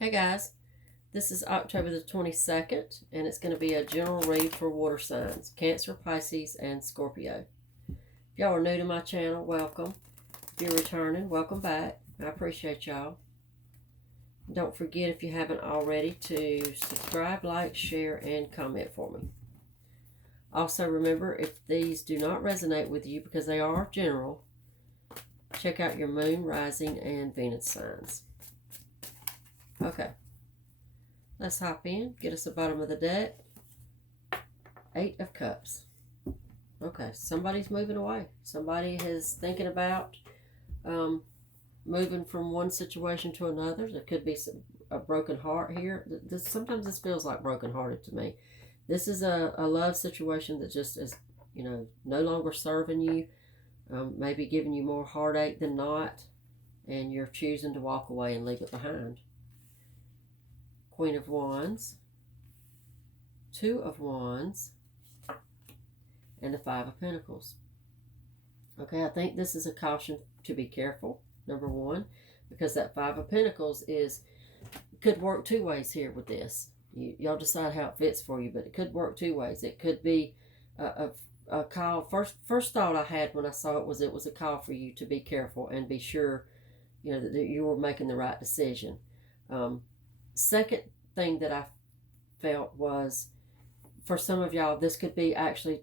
Hey guys, this is October the 22nd, and it's going to be a general read for water signs Cancer, Pisces, and Scorpio. If y'all are new to my channel, welcome. If you're returning, welcome back. I appreciate y'all. Don't forget, if you haven't already, to subscribe, like, share, and comment for me. Also, remember, if these do not resonate with you because they are general, check out your moon, rising, and Venus signs. Okay, let's hop in. Get us the bottom of the deck. 8 of Cups. Okay, somebody's moving away. Somebody is thinking about moving from one situation to another. There could be a broken heart here. Sometimes this feels like brokenhearted to me. This is a love situation that just is, no longer serving you, maybe giving you more heartache than not, and you're choosing to walk away and leave it behind. Queen of Wands, 2 of Wands, and the 5 of Pentacles. Okay, I think this is a caution to be careful, number one, because that 5 of Pentacles could work two ways here with this. Y'all decide how it fits for you, but it could work two ways. It could be a call. First thought I had when I saw it was a call for you to be careful and be sure, that you were making the right decision. Second thing that I felt was, for some of y'all, this could be actually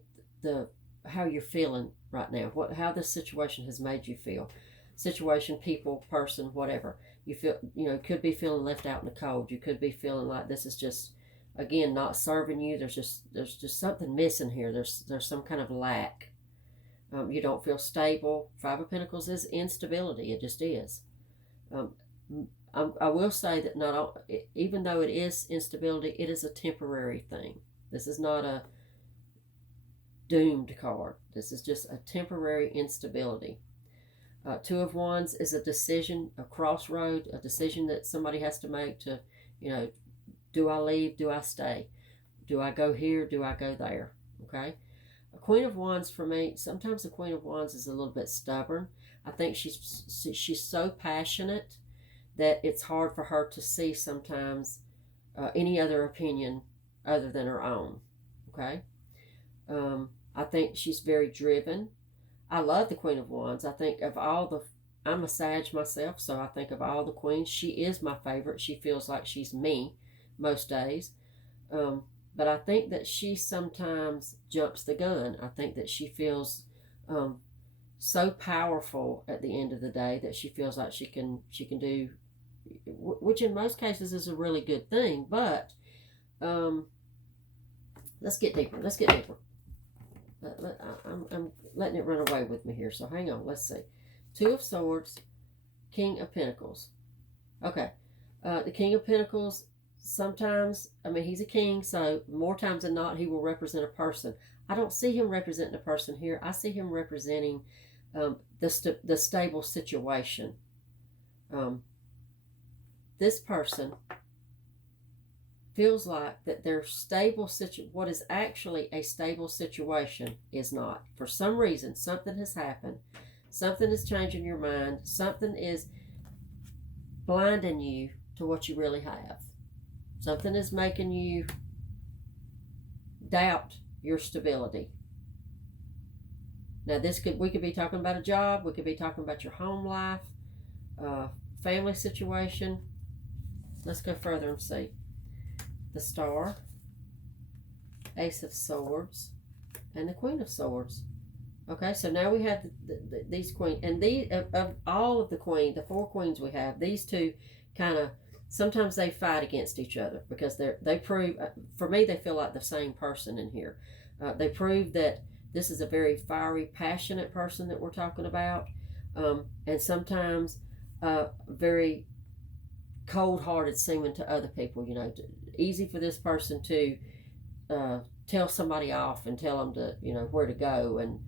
how you're feeling right now, how this situation has made you feel. Situation, people, person, whatever. You feel, could be feeling left out in the cold. You could be feeling like this is just, again, not serving you. There's just something missing here. There's some kind of lack. You don't feel stable. 5 of Pentacles is instability. It just is. I will say that even though it is instability, it is a temporary thing. This is not a doomed card. This is just a temporary instability. 2 of Wands is a decision, a crossroad, a decision that somebody has to make to, do I leave? Do I stay? Do I go here? Do I go there? Okay. A Queen of Wands, for me, sometimes the Queen of Wands is a little bit stubborn. I think she's so passionate that it's hard for her to see sometimes any other opinion other than her own. Okay. I think she's very driven. I love the Queen of Wands. I think I'm a Sag myself, so I think of all the queens, she is my favorite. She feels like she's me most days. But I think that she sometimes jumps the gun. I think that she feels so powerful at the end of the day that she feels like she can do, which in most cases is a really good thing. But let's get deeper. I'm letting it run away with me here, so hang on. Let's see. 2 of Swords, King of Pentacles. Okay. The King of Pentacles, sometimes, he's a king, so more times than not, he will represent a person. I don't see him representing a person here. I see him representing the stable situation. This person feels like that their what is actually a stable situation is not. For some reason, something has happened. Something is changing your mind. Something is blinding you to what you really have. Something is making you doubt your stability. Now, we could be talking about a job. We could be talking about your home life, family situation. Let's go further and see. The Star, Ace of Swords, and the Queen of Swords. Okay, so now we have these queens, and of all of the 4 queens we have, these two kind of, sometimes they fight against each other because they prove, for me, they feel like the same person in here. They prove that this is a very fiery, passionate person that we're talking about, and sometimes very cold-hearted seeming to other people. Easy for this person to tell somebody off and tell them to, where to go, and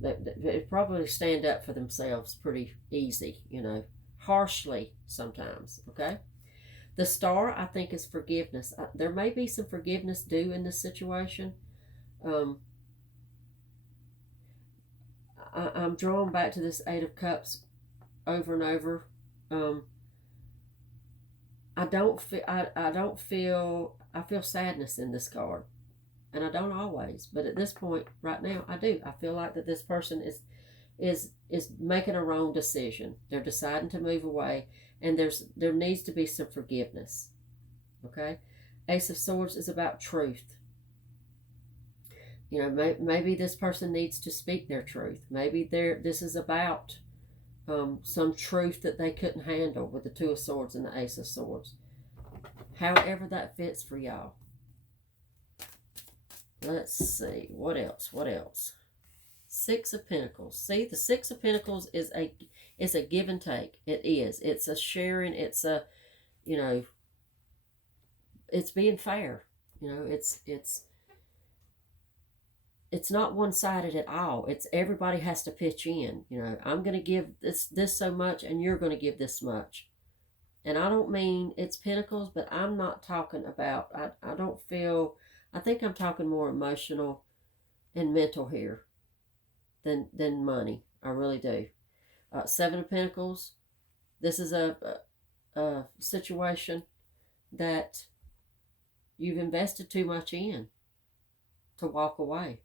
they probably stand up for themselves pretty easy, harshly sometimes. Okay. The Star, I think, is forgiveness. There may be some forgiveness due in this situation. I'm drawn back to this 8 of Cups over and over. I feel sadness in this card. And I don't always, but at this point right now I do. I feel like that this person is making a wrong decision. They're deciding to move away, and there needs to be some forgiveness. Okay? Ace of Swords is about truth. You know, maybe this person needs to speak their truth. Maybe this is about some truth that they couldn't handle with the Two of Swords and the Ace of Swords. However that fits for y'all. Let's see. What else? What else? Six of Pentacles. See, the Six of Pentacles is a give and take. It is. It's a sharing. It's a, you know, it's being fair. You know, it's not one-sided at all. It's everybody has to pitch in. You know, I'm going to give this so much and you're going to give this much. And I don't mean it's Pentacles, but I'm not talking about, I don't feel, I think I'm talking more emotional and mental here than money. I really do. Seven of Pentacles. This is a situation that you've invested too much in to walk away.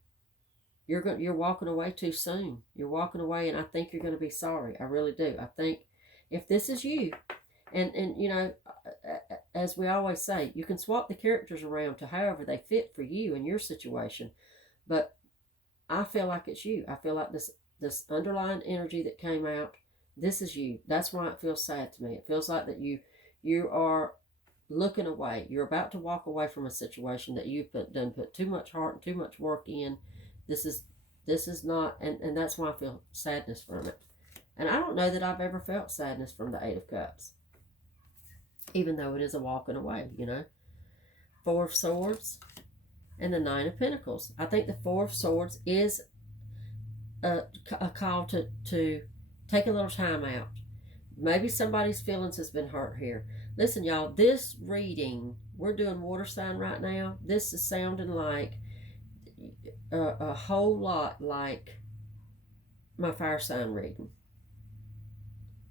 You're walking away too soon. You're walking away, and I think you're going to be sorry. I really do. I think if this is you, and you know, as we always say, you can swap the characters around to however they fit for you and your situation, but I feel like it's you. I feel like this underlying energy that came out, this is you. That's why it feels sad to me. It feels like that you are looking away. You're about to walk away from a situation that you've done put too much heart and too much work in. This is not, and that's why I feel sadness from it. And I don't know that I've ever felt sadness from the Eight of Cups, even though it is a walking away, you know. Four of Swords and the Nine of Pentacles. I think the Four of Swords is a call to take a little time out. Maybe somebody's feelings has been hurt here. Listen, y'all, this reading, we're doing water sign right now. This is sounding like a whole lot like my fire sign reading.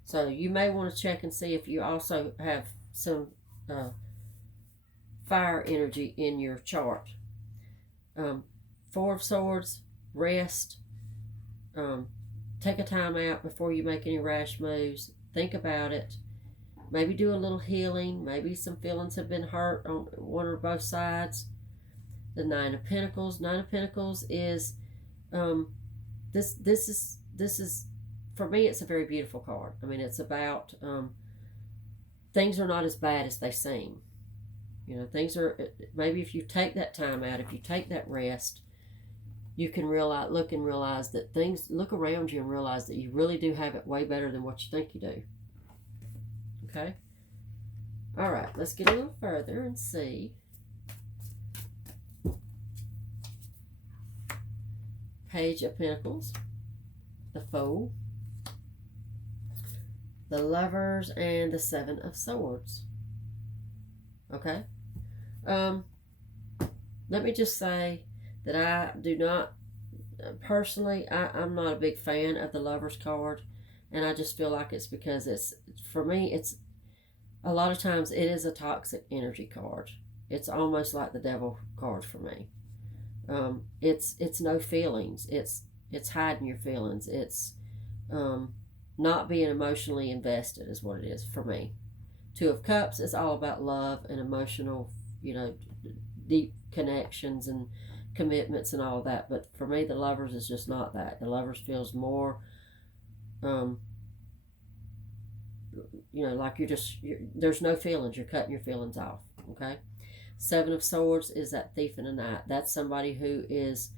So you may want to check and see if you also have some fire energy in your chart. Four of Swords, rest. Take a time out before you make any rash moves. Think about it. Maybe do a little healing. Maybe some feelings have been hurt on one or both sides. The Nine of Pentacles. Nine of Pentacles is this is for me, it's a very beautiful card. I mean, it's about things are not as bad as they seem. You know, things are, maybe if you take that time out, if you take that rest, you can realize that things, look around you and realize that you really do have it way better than what you think you do. Okay? All right, let's get a little further and see. Page of Pentacles, the Fool, the Lovers, and the Seven of Swords. Okay? Let me just say that I do not, personally, I'm not a big fan of the Lovers card, and I just feel like it's because it's, for me, it's, a lot of times it is a toxic energy card. It's almost like the Devil card for me. It's no feelings. It's hiding your feelings. It's not being emotionally invested is what it is for me. Two of Cups is all about love and emotional, you know, deep connections and commitments and all of that. But for me, the Lovers is just not that. The Lovers feels more, you know, like there's no feelings. You're cutting your feelings off. Okay. Seven of Swords is that thief in the night. That's somebody who is,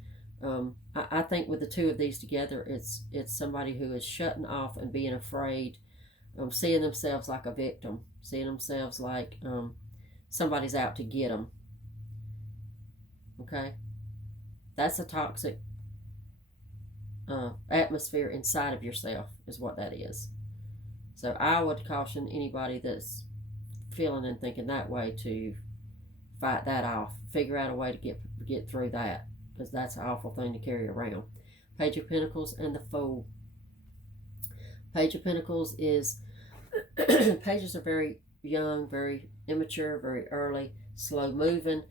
I think with the two of these together, it's somebody who is shutting off and being afraid, seeing themselves like a victim, seeing themselves like somebody's out to get them. Okay? That's a toxic atmosphere inside of yourself is what that is. So I would caution anybody that's feeling and thinking that way to fight that off. Figure out a way to get through that, because that's an awful thing to carry around. Page of Pentacles and the Fool. Page of Pentacles is pages are very young, very immature, very early, slow moving.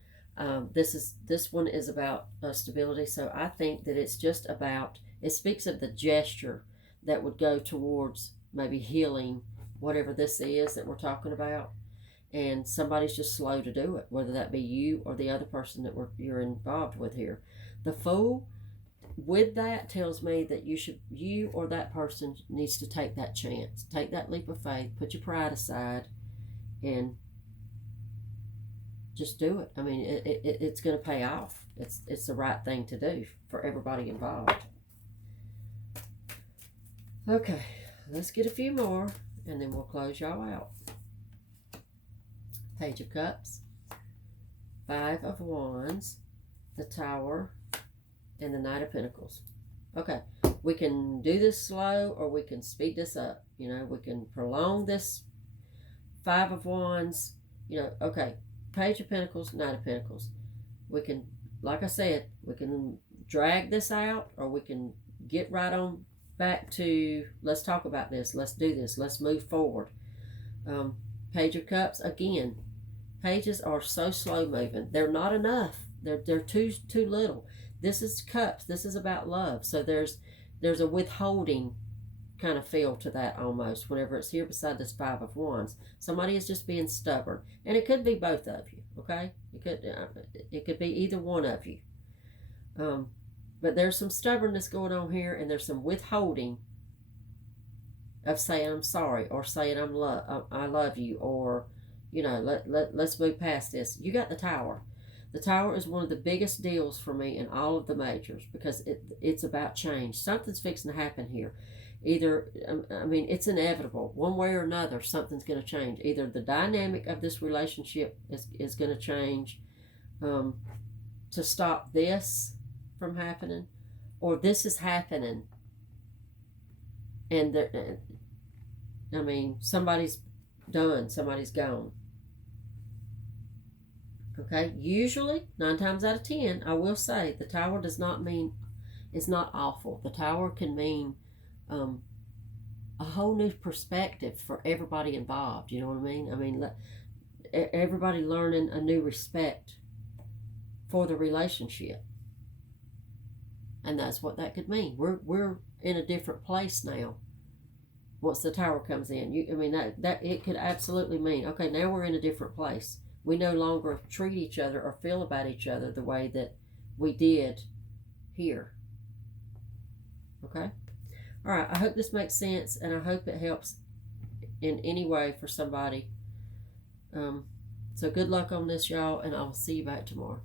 This one is about stability. So I think that it's just about, it speaks of the gesture that would go towards maybe healing whatever this is that we're talking about. And somebody's just slow to do it, whether that be you or the other person that you're involved with here. The Fool, with that, tells me that you or that person needs to take that chance, take that leap of faith, put your pride aside, and just do it. I mean, it's going to pay off. It's the right thing to do for everybody involved. Okay, let's get a few more, and then we'll close y'all out. Page of Cups, Five of Wands, the Tower, and the Knight of Pentacles. Okay, we can do this slow or we can speed this up. You know, we can prolong this Five of Wands. You know, okay, Page of Pentacles, Knight of Pentacles. We can, like I said, we can drag this out or we can get right on back to, let's talk about this, let's do this, let's move forward. Page of Cups, again, pages are so slow moving. They're not enough. They're too little. This is Cups. This is about love. So there's a withholding kind of feel to that almost whenever it's here beside this Five of Wands. Somebody is just being stubborn. And it could be both of you, okay? It could be either one of you. But there's some stubbornness going on here, and there's some withholding of saying I'm sorry or saying I love you, or, you know, let's move past this. You got the Tower. The Tower is one of the biggest deals for me in all of the majors because it's about change. Something's fixing to happen here. Either, I mean, it's inevitable. One way or another, something's going to change. Either the dynamic of this relationship is going to change to stop this from happening, or this is happening. And, I mean, somebody's done, somebody's gone. Okay, usually 9 times out of 10, I will say the Tower does not mean it's not awful. The Tower can mean a whole new perspective for everybody involved. You know what I mean? I mean, everybody learning a new respect for the relationship, and that's what that could mean. We're in a different place now. Once the Tower comes in, I mean that it could absolutely mean, okay, now we're in a different place. We no longer treat each other or feel about each other the way that we did here. Okay? All right, I hope this makes sense, and I hope it helps in any way for somebody. So good luck on this, y'all, and I'll see you back tomorrow.